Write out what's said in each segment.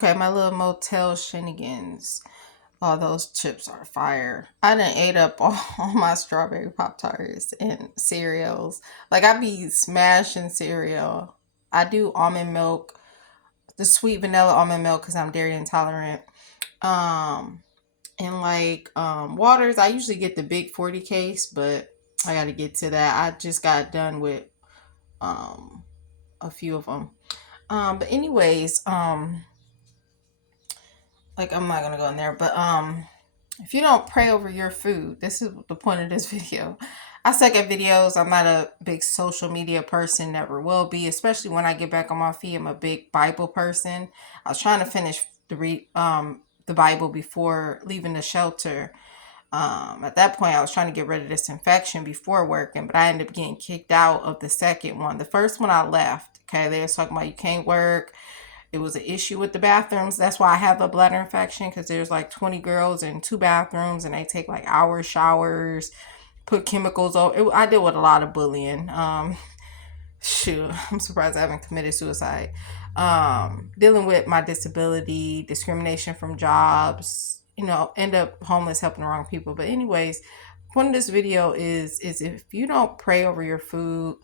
Okay, my little motel shenanigans. Oh, those chips are fire. I done ate up all my strawberry Pop Tarts and cereals. Like, I be smashing cereal. I do almond milk, the sweet vanilla almond milk because I'm dairy intolerant. Um, and like waters, I usually get the big 40 case, but I got to get to that. I just got done with um a few of them. But anyways, like I'm not gonna go in there, but if you don't pray over your food, this is the point of this video. I suck at videos. I'm not a big social media person, never will be, especially when I get back on my feet. I'm a big Bible person. I was trying to finish the Bible before leaving the shelter. At that point, I was trying to get rid of this infection before working, but I ended up getting kicked out of the second one. The first one I left. Okay, they was talking about you can't work. It was an issue with the bathrooms. That's why I have a bladder infection, because there's like 20 girls in two bathrooms and they take like hour showers, put chemicals on. I deal with a lot of bullying. Shoot, I'm surprised I haven't committed suicide. Dealing with my disability, discrimination from jobs, end up homeless, helping the wrong people. But anyways, point of this video is if you don't pray over your food,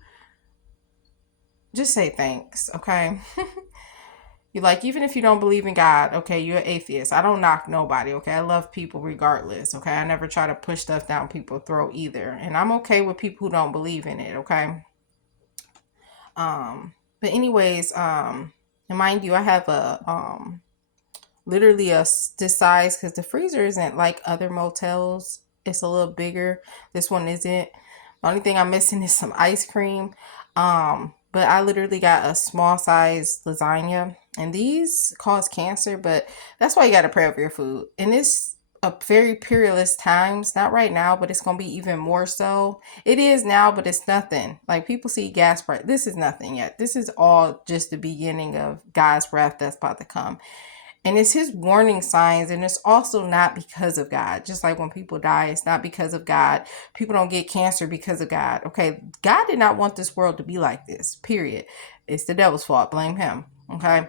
just say thanks, okay? You like, even if you don't believe in God, okay, you're an atheist. I don't knock nobody, okay? I love people regardless, okay? I never try to push stuff down people's throat either. And I'm okay with people who don't believe in it, okay? But anyways, and mind you, I have a literally this size, because the freezer isn't like other motels. It's a little bigger. This one isn't. The only thing I'm missing is some ice cream. But I literally got a small size lasagna, and these cause cancer, but that's why you got to pray over your food. And it's a very peerless times, not right now, but it's going to be even more so. It is now, but it's nothing. Like, people see gas price. This is nothing yet. This is all just the beginning of God's wrath that's about to come. And it's his warning signs, and it's also not because of God. Just like when people die, it's not because of God. People don't get cancer because of God. Okay, God did not want this world to be like this, period. It's the devil's fault. Blame him. Okay,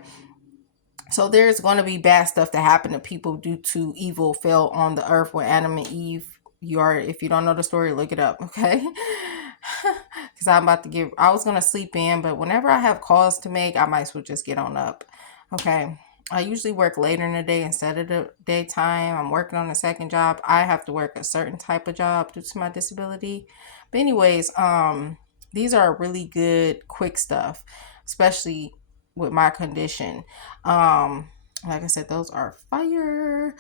so there's going to be bad stuff that happen to people due to evil fell on the earth with Adam and Eve. If you don't know the story, look it up. Okay, because I was going to sleep in, but whenever I have calls to make, I might as well just get on up. Okay, I usually work later in the day instead of the daytime. I'm working on a second job. I have to work a certain type of job due to my disability. But anyways, these are really good quick stuff, especially with my condition. Like I said, those are fire.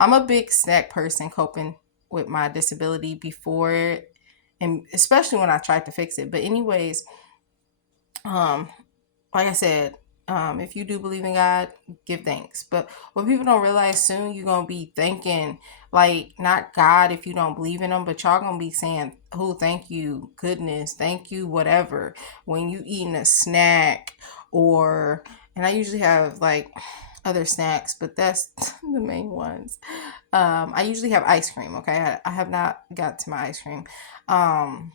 I'm a big snack person, coping with my disability before, and especially when I tried to fix it. But anyways, um, like I said, if you do believe in God, give thanks. But what people don't realize, soon you're gonna be thanking, like, not God if you don't believe in him, but y'all gonna be saying, "Oh, thank you, goodness, thank you, whatever." When you eating a snack, or and I usually have like other snacks, but that's the main ones. I usually have ice cream. Okay, I have not got to my ice cream. Um,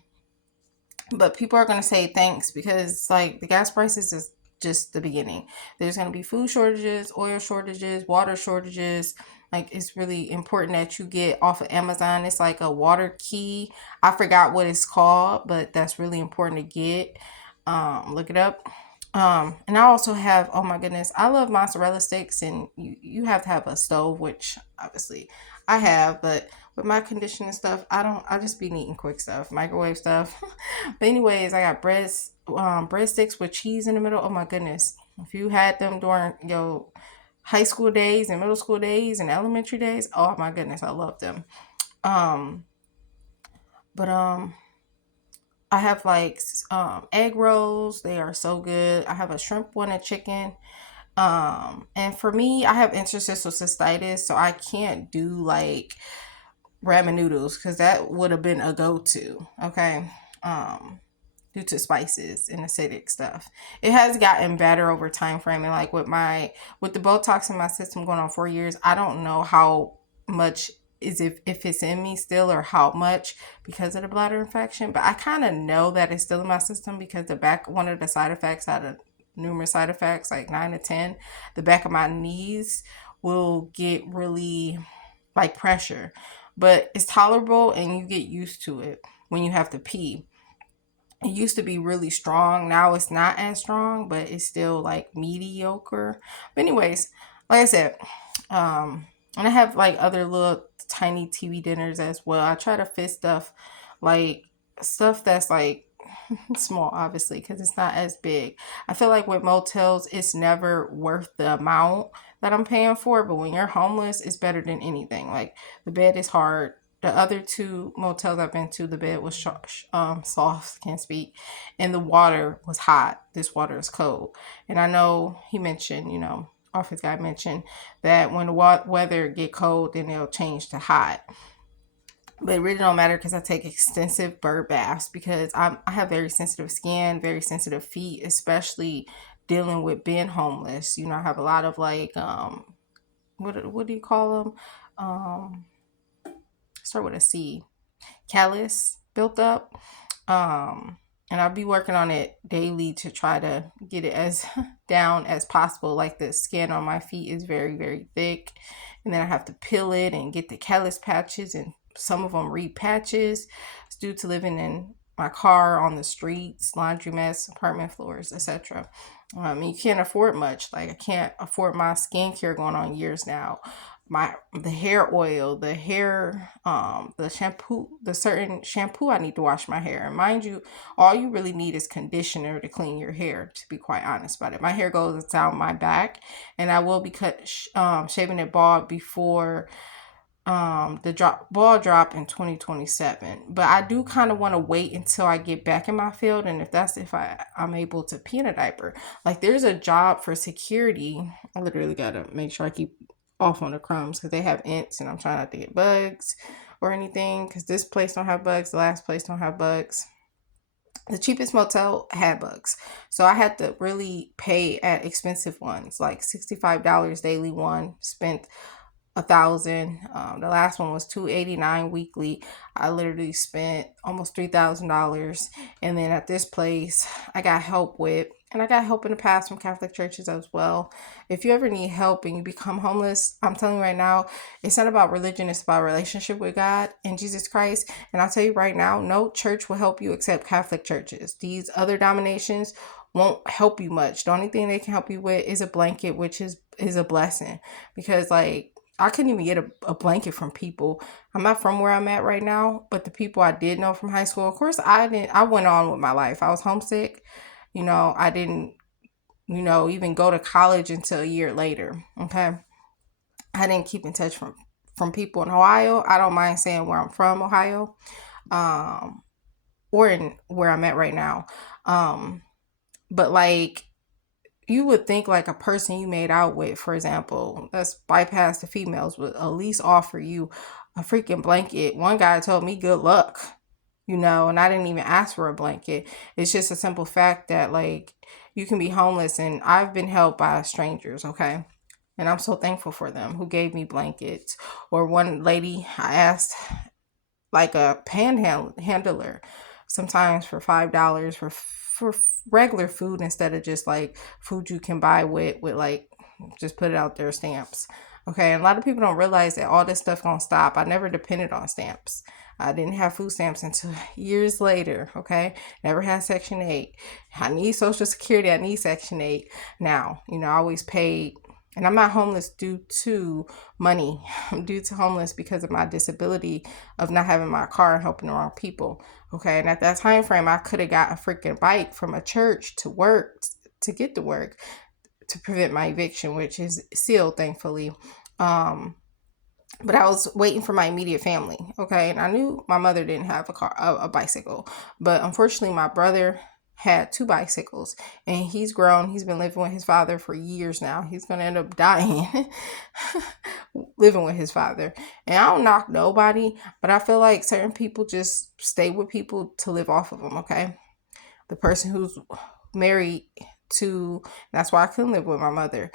but people are going to say thanks, because like the gas prices is just the beginning. There's going to be food shortages, oil shortages, water shortages. Like, it's really important that you get off of Amazon. It's like a water key. I forgot what it's called, but that's really important to get. Look it up. And I also have, oh my goodness, I love mozzarella sticks, and you have to have a stove, which obviously I have, but with my condition and stuff, I just be eating quick stuff, microwave stuff. But anyways, I got breadsticks with cheese in the middle. Oh my goodness. If you had them during your high school days and middle school days and elementary days, oh my goodness, I love them. Um, but I have like egg rolls. They are so good. I have a shrimp one, a chicken. And for me, I have interstitial cystitis, so I can't do like ramen noodles, because that would have been a go-to. Okay. Due to spices and acidic stuff. It has gotten better over time frame, and like with the Botox in my system going on 4 years, I don't know how much is if it's in me still, or how much, because of the bladder infection. But I kind of know that it's still in my system, because one of the side effects out of numerous side effects, like 9 to 10. The back of my knees will get really like pressure, but it's tolerable and you get used to it when you have to pee. It used to be really strong. Now it's not as strong, but it's still like mediocre. But anyways, like I said, and I have like other little tiny TV dinners as well. I try to fit stuff like stuff that's like small, obviously, because it's not as big. I feel like with motels, it's never worth the amount that I'm paying for. But when you're homeless, it's better than anything. Like the bed is hard. The other two motels I've been to, the bed was soft, can't speak, and the water was hot. This water is cold. And I know he mentioned, office guy mentioned that when the weather get cold, then it'll change to hot. But it really don't matter because I take extensive bird baths because I have very sensitive skin, very sensitive feet, especially dealing with being homeless. I have a lot of like what do you call them? Um, Start with a C. Callus built up. Um, and I'll be working on it daily to try to get it as down as possible. Like the skin on my feet is very, very thick. And then I have to peel it and get the callus patches, and some of them repatches. It's due to living in my car, on the streets, laundry mess, apartment floors, etc. You can't afford much. Like I can't afford my skincare going on years now. The hair oil, the shampoo, the certain shampoo I need to wash my hair. And mind you, all you really need is conditioner to clean your hair, to be quite honest about it. My hair goes down my back, and I will be shaving it bald before the ball drop in 2027. But I do kind of want to wait until I get back in my field, and if I'm able to pee in a diaper. Like there's a job for security. I literally gotta make sure I keep off on the crumbs because they have ants, and I'm trying not to get bugs or anything because this place don't have bugs, the last place don't have bugs. The cheapest motel had bugs, so I had to really pay at expensive ones, like $65 daily one. Spent 1,000. The last one was 289 weekly. I literally spent almost $3,000. And then at this place, I got help with, and I got help in the past from Catholic churches as well. If you ever need help and you become homeless, I'm telling you right now, it's not about religion, it's about relationship with God and Jesus Christ. And I'll tell you right now, no church will help you except Catholic churches. These other denominations won't help you much. The only thing they can help you with is a blanket, which is a blessing. Because like I couldn't even get a blanket from people. I'm not from where I'm at right now, but the people I did know from high school, of course, I went on with my life. I was homesick. I didn't, even go to college until a year later. Okay. I didn't keep in touch from people in Ohio. I don't mind saying where I'm from, Ohio, um, or in where I'm at right now. But like, you would think like a person you made out with, for example, let's bypass the females, would at least offer you a freaking blanket. One guy told me good luck, and I didn't even ask for a blanket. It's just a simple fact that like you can be homeless, and I've been helped by strangers, okay? And I'm so thankful for them who gave me blankets. Or one lady I asked, like a panhandler, sometimes for $5 for regular food instead of just like food you can buy with like just put it out there stamps. Okay, and a lot of people don't realize that all this stuff gonna stop. I never depended on stamps. I didn't have food stamps until years later. Okay, never had Section 8. I need Social Security. I need Section 8 now. I always paid. And I'm not homeless due to money. I'm due to homeless because of my disability of not having my car and helping the wrong people. Okay. And at that time frame, I could have got a freaking bike from a church to work, to get to work, to prevent my eviction, which is sealed, thankfully. But I was waiting for my immediate family. Okay. And I knew my mother didn't have a bicycle. But unfortunately, my brother had 2 bicycles, and he's grown. He's been living with his father for years now. He's going to end up dying living with his father. And I don't knock nobody, but I feel like certain people just stay with people to live off of them, okay? The person who's married to, that's why I couldn't live with my mother.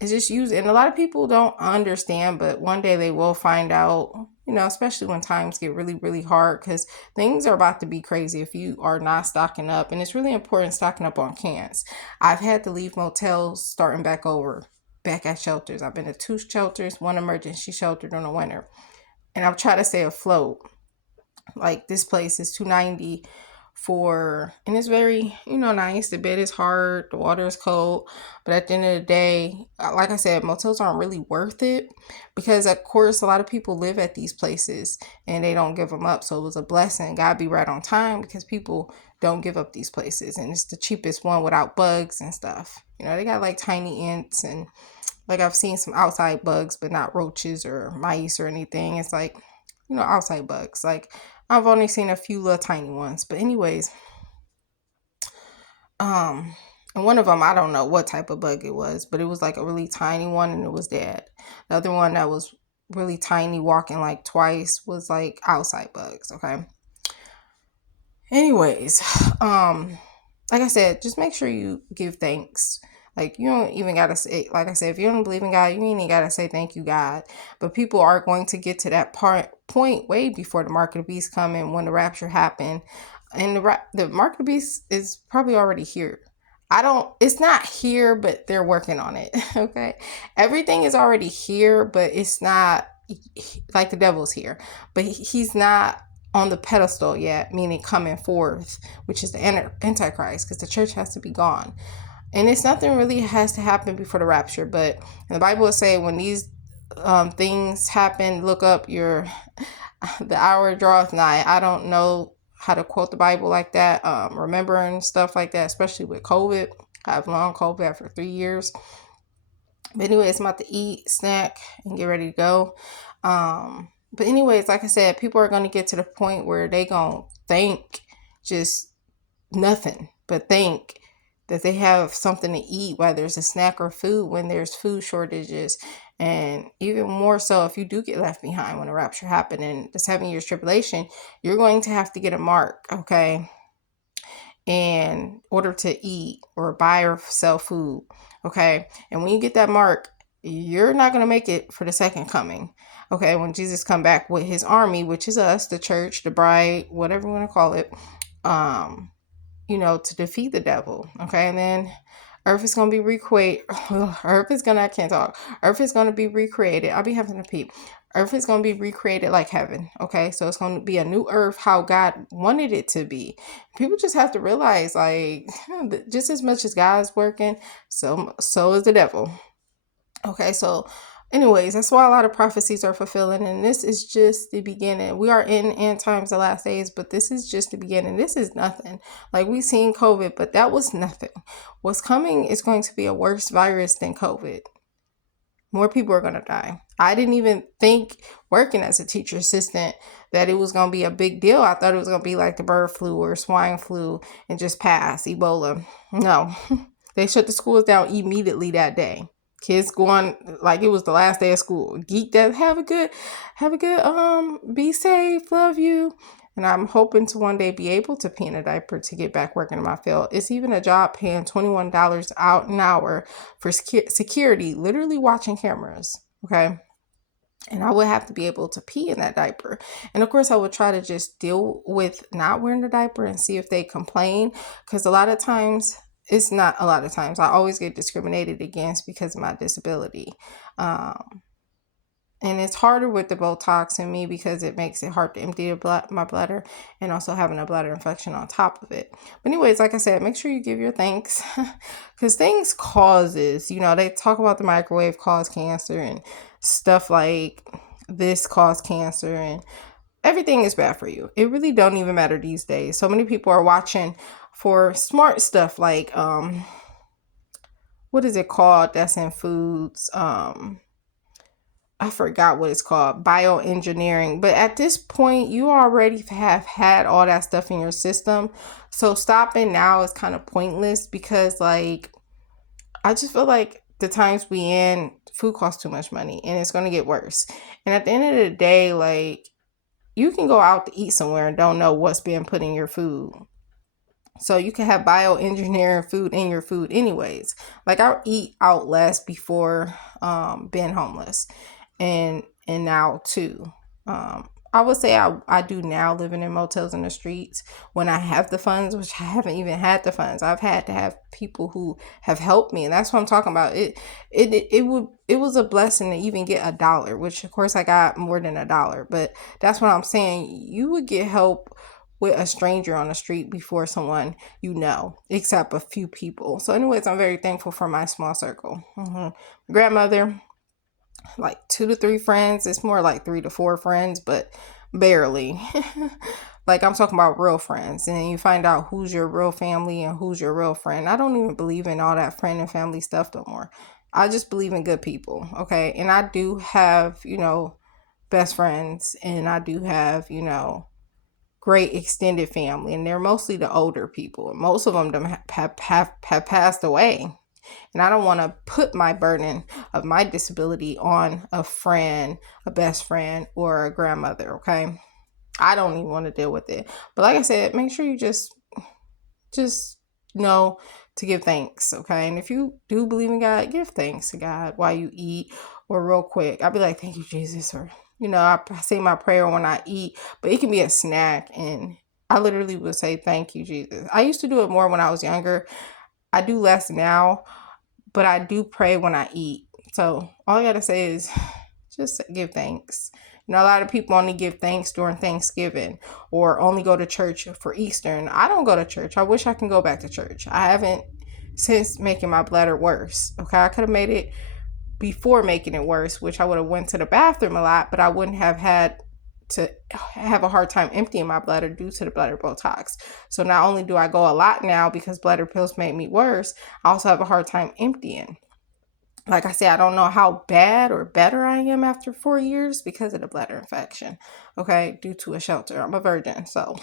It's just used, and a lot of people don't understand, but one day they will find out. especially when times get really, really hard, because things are about to be crazy if you are not stocking up. And it's really important stocking up on cans. I've had to leave motels starting back at shelters. I've been to 2 shelters, 1 emergency shelter during the winter. And I've tried to stay afloat. Like, this place is 290 and it's very, nice. The bed is hard, the water is cold, but at the end of the day, like I said, motels aren't really worth it, because of course a lot of people live at these places and they don't give them up. So it was a blessing. God be right on time, because people don't give up these places, and it's the cheapest one without bugs and stuff. They got like tiny ants, and like I've seen some outside bugs, but not roaches or mice or anything. It's like, outside bugs. Like, I've only seen a few little tiny ones. But anyways, and one of them, I don't know what type of bug it was, but it was like a really tiny one and it was dead. The other one that was really tiny, walking like twice, was like outside bugs. Okay. Anyways, like I said, just make sure you give thanks. Like, you don't even gotta say, like I said, if you don't believe in God, you ain't even gotta say thank you, God. But people are going to get to that point way before the mark of the beast come, and when the rapture happened. And the mark of the beast is probably already here. It's not here, but they're working on it. Okay. Everything is already here, but it's not like the devil's here, but he's not on the pedestal yet, meaning coming forth, which is the Antichrist, because the church has to be gone. And it's nothing really has to happen before the rapture, but the Bible will say when these things happen, look up the hour draweth nigh. I don't know how to quote the Bible like that, remembering stuff like that, especially with COVID. I've long COVID after 3 years. But anyways, I'm about to eat, snack, and get ready to go. But anyways, like I said, people are going to get to the point where they going to think just nothing, but think that they have something to eat, whether it's a snack or food, when there's food shortages. And even more so, if you do get left behind when the rapture happened and the 7 years tribulation, you're going to have to get a mark, okay, in order to eat or buy or sell food, okay? And when you get that mark, you're not going to make it for the second coming, okay? When Jesus come back with his army, which is us, the church, the bride, whatever you want to call it, to defeat the devil, okay? And then Earth is going to be recreated. I can't talk. Earth is going to be recreated. I'll be having to peep. Earth is going to be recreated like heaven, okay? So it's going to be a new earth, how God wanted it to be. People just have to realize, like, just as much as God's working, so is the devil. Okay, so anyways, that's why a lot of prophecies are fulfilling, and this is just the beginning. We are in end times, the last days, but this is just the beginning. This is nothing. Like, we've seen COVID, but that was nothing. What's coming is going to be a worse virus than COVID. More people are going to die. I didn't even think, working as a teacher assistant, that it was going to be a big deal. I thought it was going to be like the bird flu or swine flu and just pass, Ebola. No, they shut the schools down immediately that day. Kids going like it was the last day of school. Geek that, have a good, be safe, love you. And I'm hoping to one day be able to pee in a diaper to get back working in my field. It's even a job paying $21 out an hour for security, literally watching cameras. Okay. And I would have to be able to pee in that diaper. And of course, I would try to just deal with not wearing the diaper and see if they complain. Because it's not a lot of times, I always get discriminated against because of my disability. And it's harder with the Botox in me because it makes it hard to empty my bladder, and also having a bladder infection on top of it. But anyways, like I said, make sure you give your thanks, because things causes, they talk about the microwave cause cancer and stuff like this cause cancer, and everything is bad for you. It really don't even matter these days. So many people are watching for smart stuff like, what is it called that's in foods? I forgot what it's called, bioengineering. But at this point, you already have had all that stuff in your system. So stopping now is kind of pointless, because like, I just feel like the times we in, food costs too much money and it's going to get worse. And at the end of the day, like, you can go out to eat somewhere and don't know what's being put in your food. So you can have bioengineering food in your food anyways. Like, I'll eat out less before being homeless. And now too. I would say I do now, living in motels in the streets when I have the funds, which I haven't even had the funds. I've had to have people who have helped me, and that's what I'm talking about. It was a blessing to even get $1, which of course I got more than $1, but that's what I'm saying. You would get help with a stranger on the street before someone you know, except a few people. So, anyways, I'm very thankful for my small circle. Grandmother, like 2 to 3 friends. It's more like 3 to 4 friends, but barely. Like, I'm talking about real friends. And then you find out who's your real family and who's your real friend. I don't even believe in all that friend and family stuff no more. I just believe in good people. Okay. And I do have, best friends, and I do have, great extended family, and they're mostly the older people. Most of them have passed away. And I don't want to put my burden of my disability on a friend, a best friend, or a grandmother, okay? I don't even want to deal with it. But like I said, make sure you just know to give thanks, okay? And if you do believe in God, give thanks to God while you eat, or real quick. I'll be like, thank you, Jesus, or I say my prayer when I eat, but it can be a snack, and I literally would say, thank you, Jesus. I used to do it more when I was younger. I do less now, but I do pray when I eat. So all I gotta say is just give thanks. A lot of people only give thanks during Thanksgiving or only go to church for Easter. And I don't go to church. I wish I can go back to church. I haven't since making my bladder worse. Okay, I could have made it before making it worse, which I would have went to the bathroom a lot, but I wouldn't have had to have a hard time emptying my bladder due to the bladder Botox. So not only do I go a lot now because bladder pills made me worse, I also have a hard time emptying. Like I said, I don't know how bad or better I am after 4 years because of the bladder infection, okay, due to a shelter. I'm a virgin, so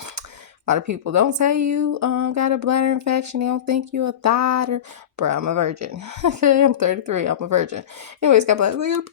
a lot of people don't say you got a bladder infection. They don't think you a thought, or, bro, I'm a virgin. Okay, I'm 33. I'm a virgin. Anyways, God bless you.